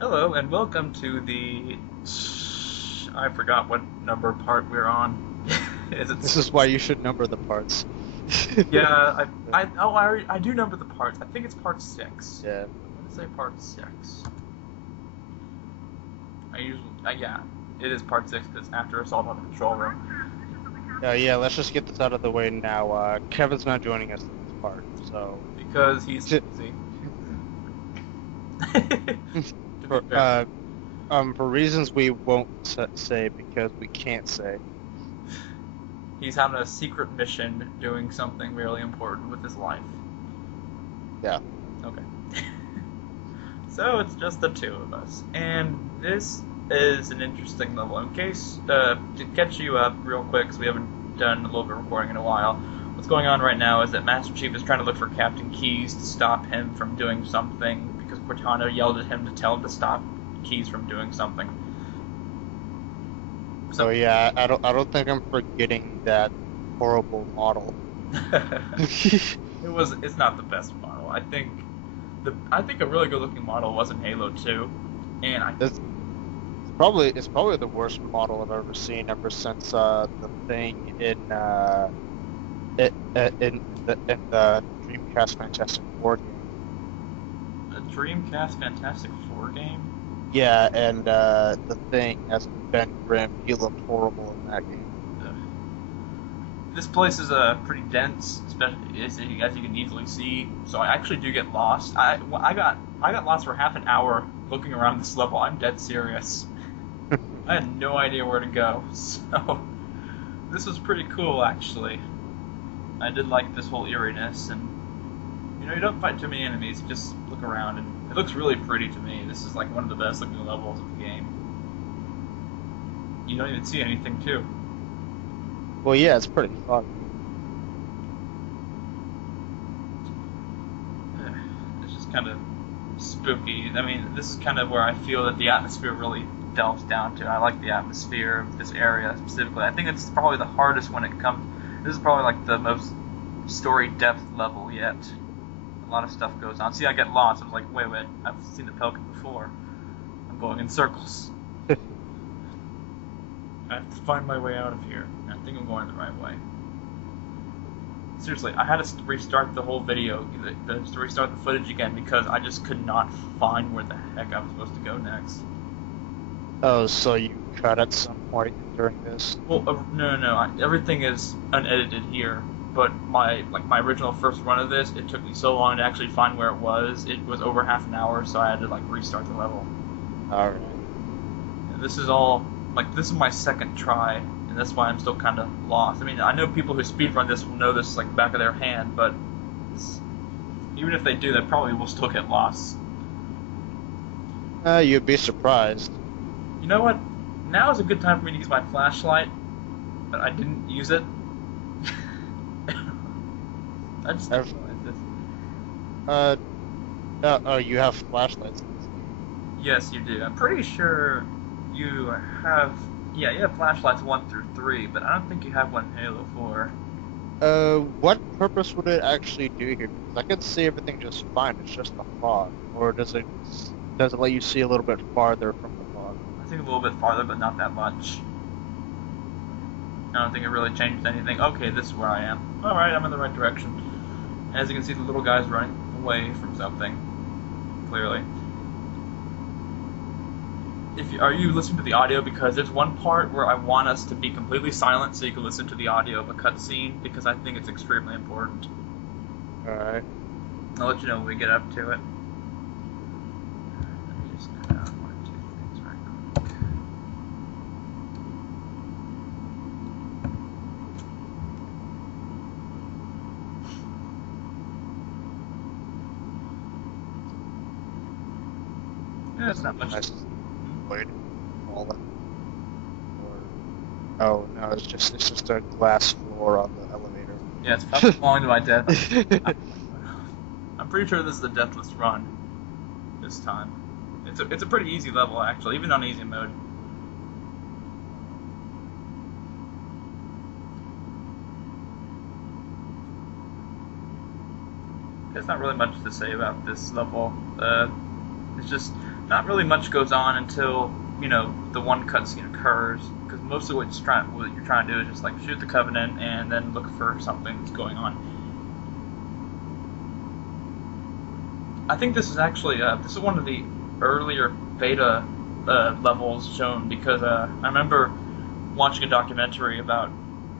Hello and welcome to the. I forgot what number part we're on. Is it? This is why you should number the parts. Yeah, I do number the parts. I think it's part six. Yeah. Let's say part six. I usually, yeah, it is part six because after assault on the control room. Yeah, let's just get this out of the way now. Kevin's not joining us in this part, so Because he's J- lazy. To be for fair, for reasons we won't say because we can't say. he's on a secret mission doing something really important with his life. Yeah. Okay. So it's just the two of us, and this is an interesting level. In case to catch you up real quick, because we haven't done a little bit of recording in a while. What's going on right now is that Master Chief is trying to look for Captain Keyes to stop him from doing something because Cortana yelled at him to tell him to stop Keyes from doing something. So So yeah, I don't think I'm forgetting that horrible model. it's not the best model. I think a really good looking model was in Halo 2, and I It's it's probably the worst model I've ever seen ever since the thing in the Dreamcast Fantastic Four game. a Dreamcast Fantastic Four game. Yeah, and the thing as Ben Grimm, he looked horrible in that game. Ugh. This place is pretty dense, especially as you can easily see. So I actually do get lost. I got lost for half an hour looking around this level. I'm dead serious. I had no idea where to go. So this was pretty cool, actually. I did like this whole eeriness, and you don't fight too many enemies. You just look around, and it looks really pretty to me. This is like one of the best looking levels of the game. You don't even see anything too. Well, yeah, it's pretty fun. It's just kind of spooky. I mean, this is kind of where I feel that the atmosphere really delves down to. I like the atmosphere of this area specifically. I think it's probably the hardest when it comes. This is probably like the most story depth level yet. A lot of stuff goes on. See, I get lost. I was like, wait, I've seen the Pelican before. I'm going in circles. I have to find my way out of here. I think I'm going the right way. Seriously, I had to restart the whole video, to restart the footage again because I just could not find where the heck I was supposed to go next. Oh, so you cut at some point during this? Well, no. Everything is unedited here. But my original first run of this, it took me so long to actually find where it was. It was over half an hour, so I had to like restart the level. All right. And this is my second try, and that's why I'm still kind of lost. I mean, I know people who speedrun this will know this like back of their hand, but even if they do, they probably will still get lost. You'd be surprised. You know what? Now is a good time for me to use my flashlight, but I didn't use it. I just Ev- realized this. Uh, oh, you have flashlights. Yes, you do. I'm pretty sure you have. Yeah, you have flashlights 1 through 3, but I don't think you have one in Halo 4. What purpose would it actually do here? Because I can see everything just fine. It's just the fog, or does it let you see a little bit farther from the fog? I think a little bit farther, but not that much. I don't think it really changed anything. Okay, this is where I am. Alright, I'm in the right direction. As you can see, the little guy's running away from something. Clearly. Are you listening to the audio? Because there's one part where I want us to be completely silent so you can listen to the audio of a cutscene, because I think it's extremely important. All right. I'll let you know when we get up to it. Let me just cut out one or two things right quick. Yeah, it's not much. Nice. Void. All that. Oh no, it's just a glass floor on the elevator. Yeah, it's probably falling to my death. I'm pretty sure this is the deathless run this time. It's a pretty easy level actually, even on easy mode. There's not really much to say about this level. It's just not really much goes on until the one cutscene occurs. Because mostly what you're trying to do is just like shoot the Covenant and then look for something that's going on. I think this is actually this is one of the earlier beta levels shown because I remember watching a documentary about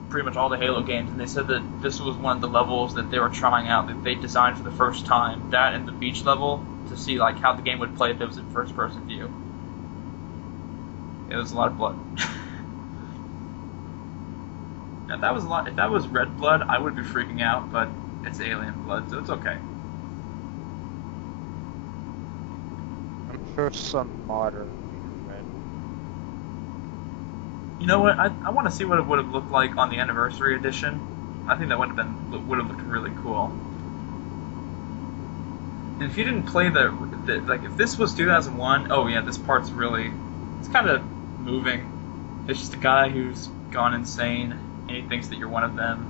pretty much all the Halo games, and they said that this was one of the levels that they were trying out that they designed for the first time. That and the beach level to see like how the game would play if it was in first-person view. It was a lot of blood. Now, if that was red blood, I would be freaking out, but it's alien blood, so it's okay. I'm sure some modder red. You know what? I want to see what it would have looked like on the anniversary edition. I think that would have looked really cool. And if you didn't play like if this was 2001, oh yeah, this part's really it's kind of moving. It's just a guy who's gone insane and he thinks that you're one of them.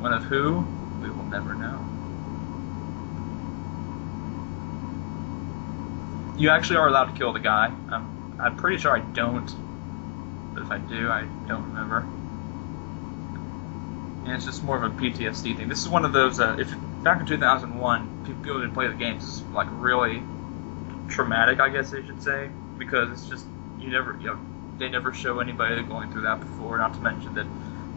One of who? We will never know. You actually are allowed to kill the guy. I'm pretty sure I don't. But if I do, I don't remember. And it's just more of a PTSD thing. This is one of those, if back in 2001, people didn't play the games, it's like really traumatic, I guess they should say, because it's just, they never show anybody going through that before, not to mention that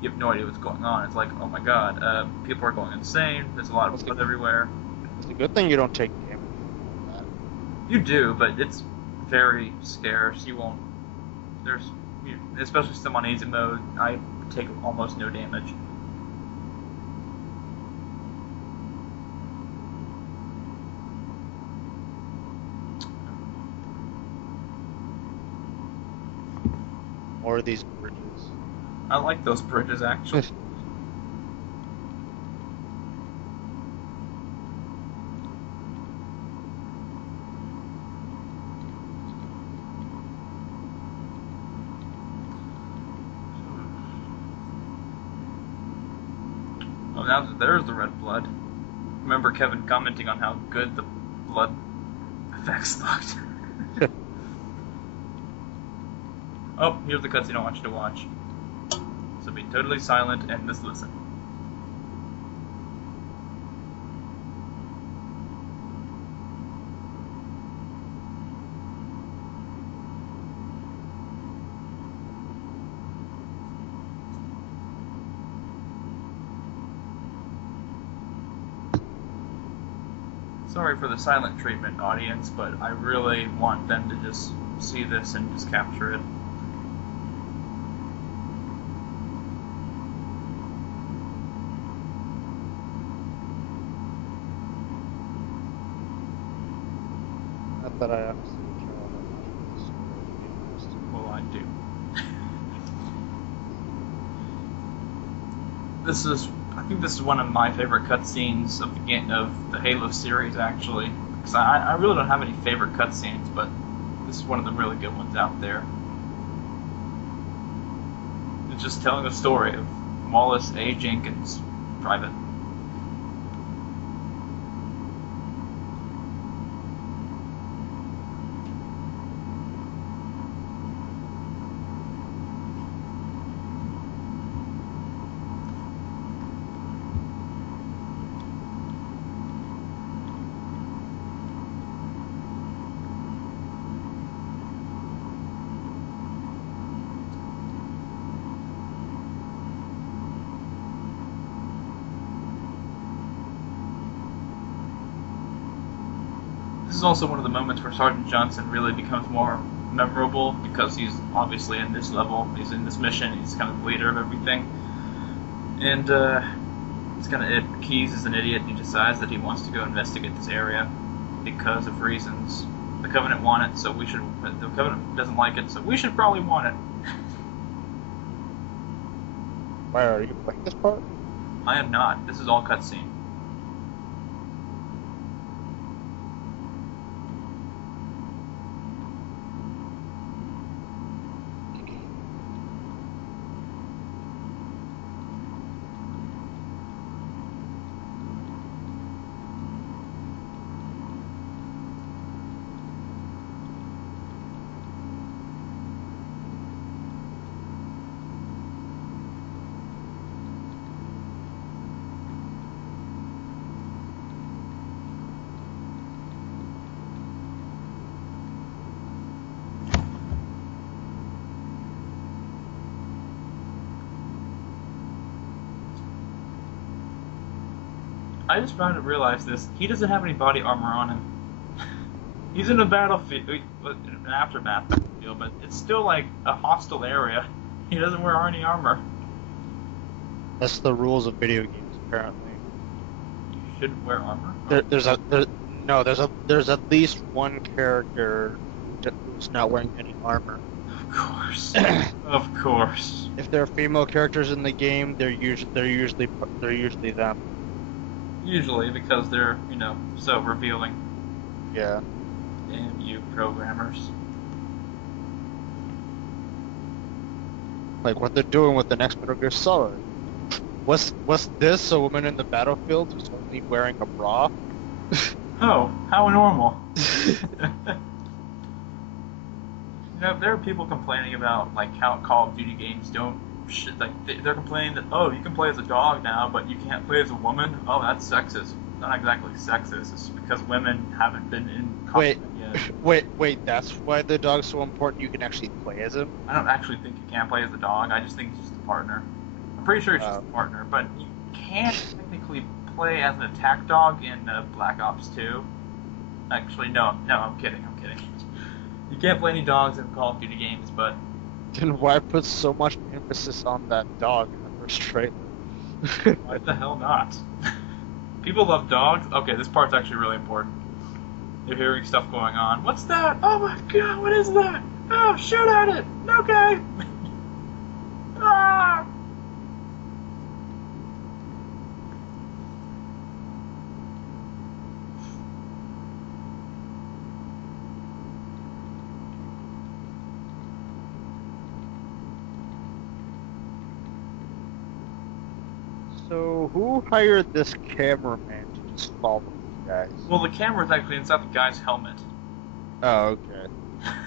you have no idea what's going on. It's like, oh my god, people are going insane, there's a lot of blood everywhere. It's a good thing you don't take damage from that. You do, but it's very scarce. You won't, especially still on easy mode, I take almost no damage. More of these bridges. I like those bridges, actually. Oh, now there's the red blood. Remember Kevin commenting on how good the blood effects looked. Oh, here's the cutscene I want you to watch. So be totally silent and just listen. Sorry for the silent treatment, audience, but I really want them to just see this and just capture it. Not that I absolutely care all that much about this story. Well, I do. I think this is one of my favorite cutscenes of the Halo series, actually. Because I really don't have any favorite cutscenes, but this is one of the really good ones out there. It's just telling the story of Wallace A. Jenkins, Private. This is also one of the moments where Sergeant Johnson really becomes more memorable because he's obviously in this level, he's in this mission, he's kind of the leader of everything. And Keyes is an idiot and he decides that he wants to go investigate this area because of reasons. The Covenant want it, so we should. The Covenant doesn't like it, so we should probably want it. Why are you playing this part? I am not. This is all cutscene. I just found to realize this. He doesn't have any body armor on him. He's in a battlefield, an aftermath battlefield, but it's still like a hostile area. He doesn't wear any armor. That's the rules of video games, apparently. You shouldn't wear armor. There's at least one character who's not wearing any armor. Of course, of course. If there are female characters in the game, they're usually them. Usually because they're so revealing. Yeah. Damn you, programmers. Like what they're doing with the next Metal Gear Solid. What's this? A woman in the battlefield who's only wearing a bra? Oh, how normal. There are people complaining about like how Call of Duty games don't they're complaining that you can play as a dog now, but you can't play as a woman. Oh, that's sexist. Not exactly sexist. It's because women haven't been in combat yet. Wait. That's why the dog's so important. You can actually play as him. I don't actually think you can play as a dog. I just think it's just a partner. I'm pretty sure it's just a partner, but you can't technically play as an attack dog in Black Ops 2. Actually, no, I'm kidding. You can't play any dogs in Call of Duty games, but... Then why put so much emphasis on that dog in the first trailer? Why the hell not? People love dogs. Okay, this part's actually really important. They're hearing stuff going on. What's that? Oh my god, what is that? Oh, shoot at it! Okay! Ah! So, who hired this cameraman to just follow these guys? Well, the camera's actually inside the guy's helmet. Oh, okay.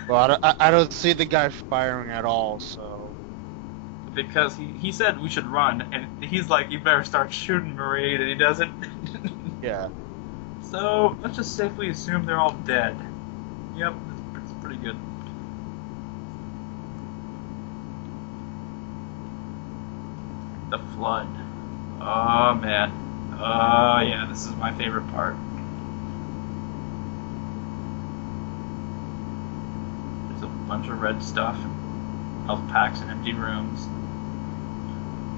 Well, I don't see the guy firing at all, so... Because he said we should run, and he's like, you better start shooting, Marie, and he doesn't. Yeah. So, let's just safely assume they're all dead. Yep, it's pretty good. The flood. Oh, man. Oh, yeah, this is my favorite part. There's a bunch of red stuff, and health packs and empty rooms.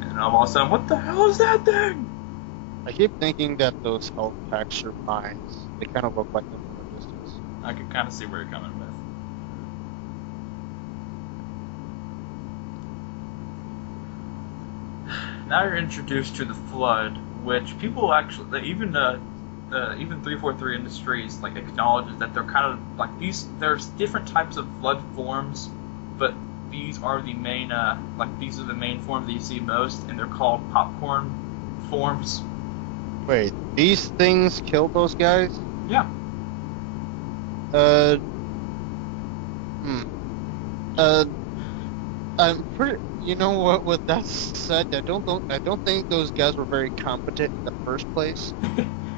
And then all of a sudden, what the hell is that thing? I keep thinking that those health packs are mines. They kind of look like them from a distance. I can kind of see where you're coming with. Now you're introduced to the flood, which people actually, even 343 Industries like acknowledges that they're kind of like these. There's different types of flood forms, but these are the main these are the main forms that you see most, and they're called popcorn forms. Wait, these things killed those guys? Yeah. I'm pretty. You know what? With that said, I don't think those guys were very competent in the first place.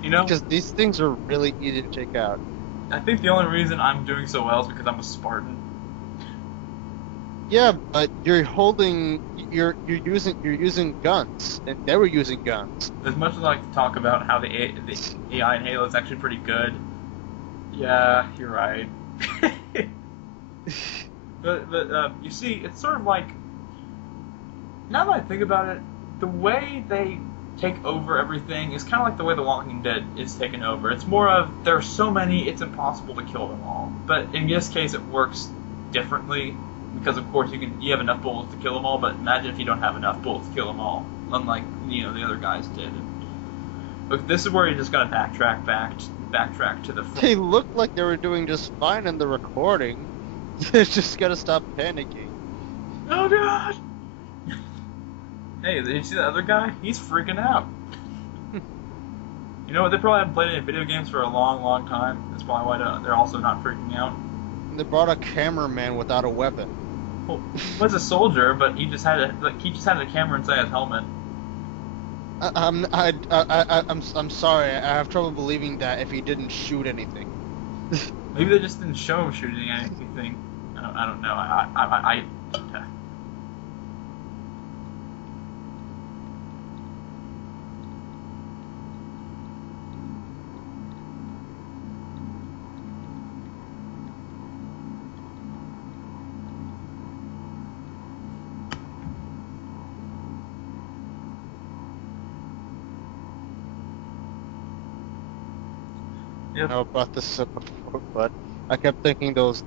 Because these things are really easy to take out. I think the only reason I'm doing so well is because I'm a Spartan. Yeah, but you're using guns, and they were using guns. As much as I like to talk about how the AI in Halo is actually pretty good, yeah, you're right. but you see, it's sort of like, now that I think about it, the way they take over everything is kind of like the way The Walking Dead is taken over. It's more of, there are so many, it's impossible to kill them all. But in this case, it works differently, because of course you have enough bullets to kill them all, but imagine if you don't have enough bullets to kill them all, unlike the other guys did. Look, this is where you just gotta backtrack to the front. They looked like they were doing just fine in the recording. You just gotta stop panicking. Oh god! Hey, did you see the other guy? He's freaking out. You know what? They probably haven't played any video games for a long, long time. That's probably why they're also not freaking out. They brought a cameraman without a weapon. Well, he was a soldier, but he just had a camera inside his helmet. I'm sorry. I have trouble believing that if he didn't shoot anything. Maybe they just didn't show him shooting anything. I don't know. Yep. know about this before, but I kept thinking those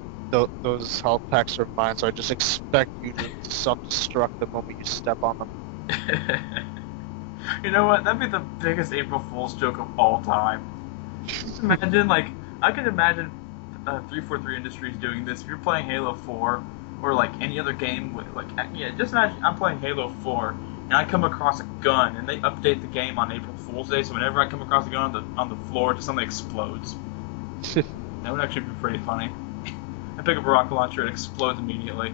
health packs are mine, so I just expect you to self-destruct the moment you step on them. You know what? That'd be the biggest April Fool's joke of all time. Just imagine, like, I could imagine 343 Industries doing this. If you're playing Halo 4 or like any other game with like, yeah, just imagine I'm playing Halo 4 and I come across a gun and they update the game on April Fool's Day, so whenever I come across a gun on the floor, just something explodes. That would actually be pretty funny. I pick up a rocket launcher, it explodes immediately.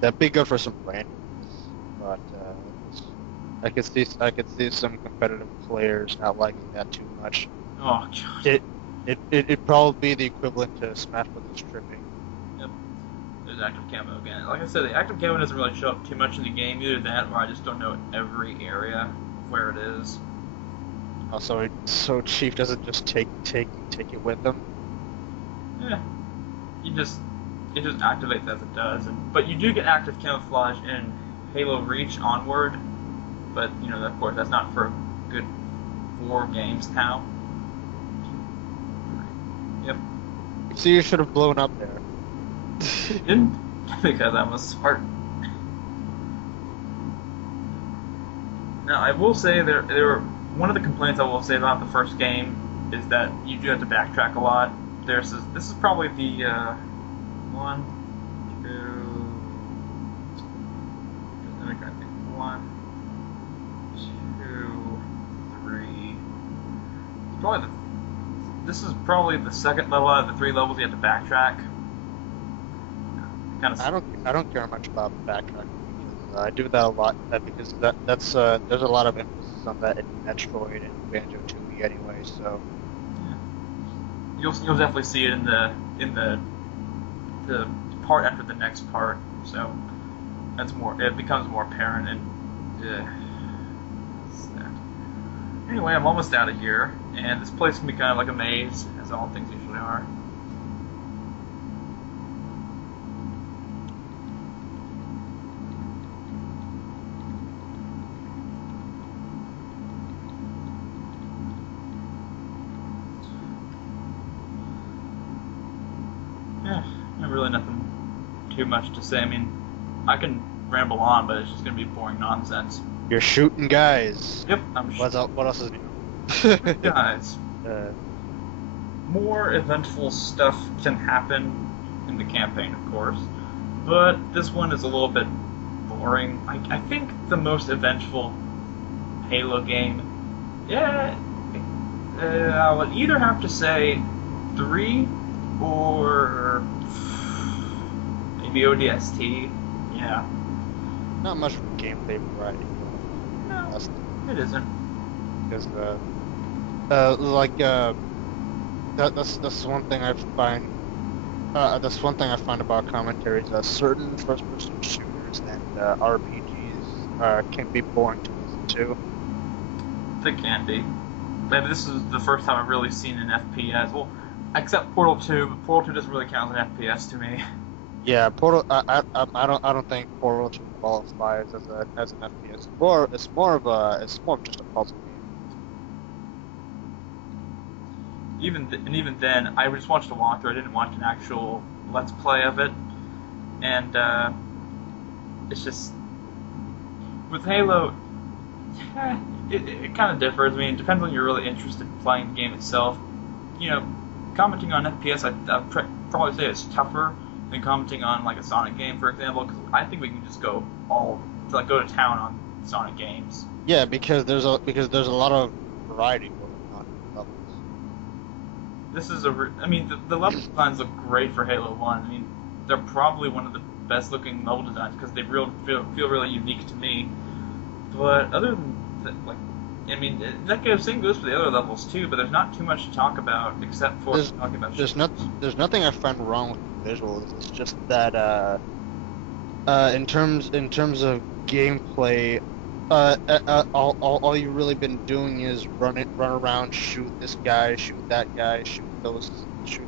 That'd be good for some brand, but I could see some competitive players not liking that too much. Oh god. It'd probably be the equivalent to Smash Brothers tripping. Yep. There's active camo again. Like I said, the active camo doesn't really show up too much in the game. Either that, or I just don't know every area where it is. Also, so Chief doesn't just take it with him. Yeah. It just activates as it does. But you do get active camouflage in Halo Reach onward. But you know, of course, that's not for a good 4 games now. Yep. So you should have blown up there. Didn't because I'm a Spartan. Now I will say there were one of the complaints I will say about the first game is that you do have to backtrack a lot. This is probably the 1, 2. Let me try to think. 1, 2, 3. It's probably this is probably the second level out of the 3 levels you have to backtrack. Kind of. I don't care much about backtracking because I do that a lot because that's there's a lot of emphasis on that in Metroid and Banjo Tooie anyway. So You'll definitely see it in the part after the next part. So it becomes more apparent and what's that? Anyway, I'm almost out of here, and this place can be kind of like a maze, as all things usually are. Yeah, really nothing too much to say. I mean, I can ramble on, but it's just gonna be boring nonsense. you're shooting guys. Yep, I'm What else is new? guys. Uh, More eventful stuff can happen in the campaign, of course, but this one is a little bit boring. I think the most eventful Halo game, yeah, I would either have to say 3 or maybe ODST. Yeah. not much gameplay variety. No, it isn't. Because that's one thing I find. That's one thing I find about commentaries. Certain first-person shooters and RPGs can be boring to listen to. They can be. Maybe this is the first time I've really seen an FPS. Well, except Portal 2, but Portal 2 doesn't really count as an FPS to me. Yeah, Portal. I don't think Portal 2 qualifies as an FPS. It's more of just a puzzle game. Even then, I just watched a walkthrough. I didn't watch an actual let's play of it, and it's just with Halo. It kind of differs. I mean, it depends on you're really interested in playing the game itself. You know, commenting on FPS, I'd probably say it's tougher than commenting on like a Sonic game, for example, because I think we can just go to town on Sonic games. Yeah, because there's a lot of variety going on in the levels. This is I mean, the level designs look great for Halo 1. I mean, they're probably one of the best looking level designs because they feel really unique to me. But other than that, like, I mean, that same goes for the other levels too. But there's not too much to talk about except for talking about. There's nothing I find wrong with the visuals. It's just that in terms of gameplay, all you've really been doing is run around, shoot this guy, shoot that guy, shoot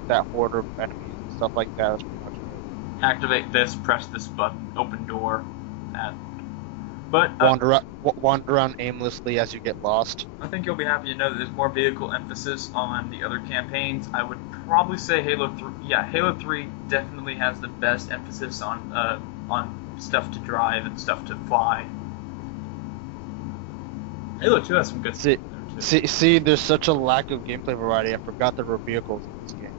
that horde of enemies and stuff like that. That's pretty much it. Activate this, press this button, open door. That. But wander around aimlessly as you get lost. I think you'll be happy to know that there's more vehicle emphasis on the other campaigns. I would probably say Halo 3. Yeah, Halo 3 definitely has the best emphasis on stuff to drive and stuff to fly. Halo 2 has some good stuff there too. See, there's such a lack of gameplay variety. I forgot there were vehicles in this game.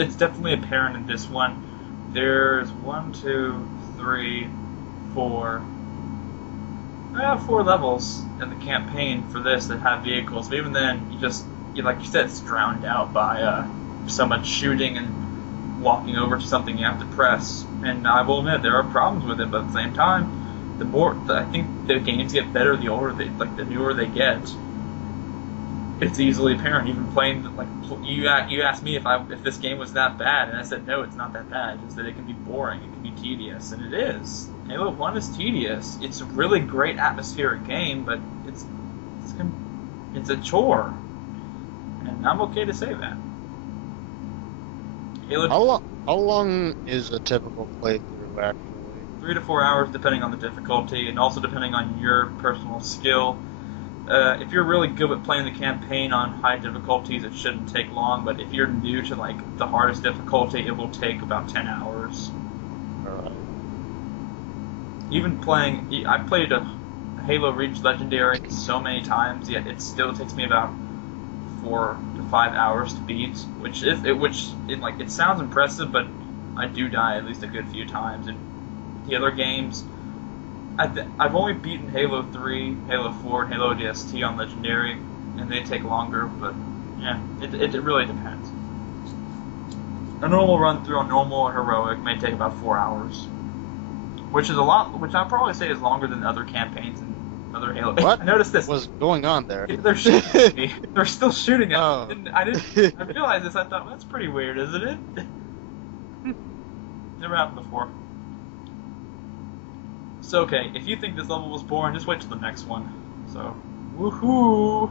It's definitely apparent in this one. There's 1, 2, 3, 4. I have 4 levels in the campaign for this that have vehicles, but even then, like you said, it's drowned out by so much shooting and walking over to something you have to press. And I will admit there are problems with it, but at the same time, I think the games get better the older the newer they get. It's easily apparent. Even playing you asked me if this game was that bad, and I said no, it's not that bad. Just that it can be boring, it can be tedious, and it is. Halo 1 is tedious. It's a really great atmospheric game, but it's a chore, and I'm okay to say that. Halo. How long is a typical playthrough actually? 3 to 4 hours, depending on the difficulty, and also depending on your personal skill. If you're really good at playing the campaign on high difficulties, it shouldn't take long. But if you're new to the hardest difficulty, it will take about 10 hours. Alright. Even I played a Halo Reach Legendary so many times, yet it still takes me about 4 to 5 hours to beat. It sounds impressive, but I do die at least a good few times. And the other games, I've only beaten Halo 3, Halo 4, and Halo ODST on Legendary, and they take longer, but yeah, it really depends. A normal run through on normal or heroic may take about 4 hours, which I'd probably say is longer than other campaigns and other Halo. What? I noticed this. What's going on there? They're shooting at me. They're still shooting at Oh. me. I realized this. I thought, well, that's pretty weird, isn't it? Never happened before. So, okay, if you think this level was boring, just wait till the next one. So, woohoo!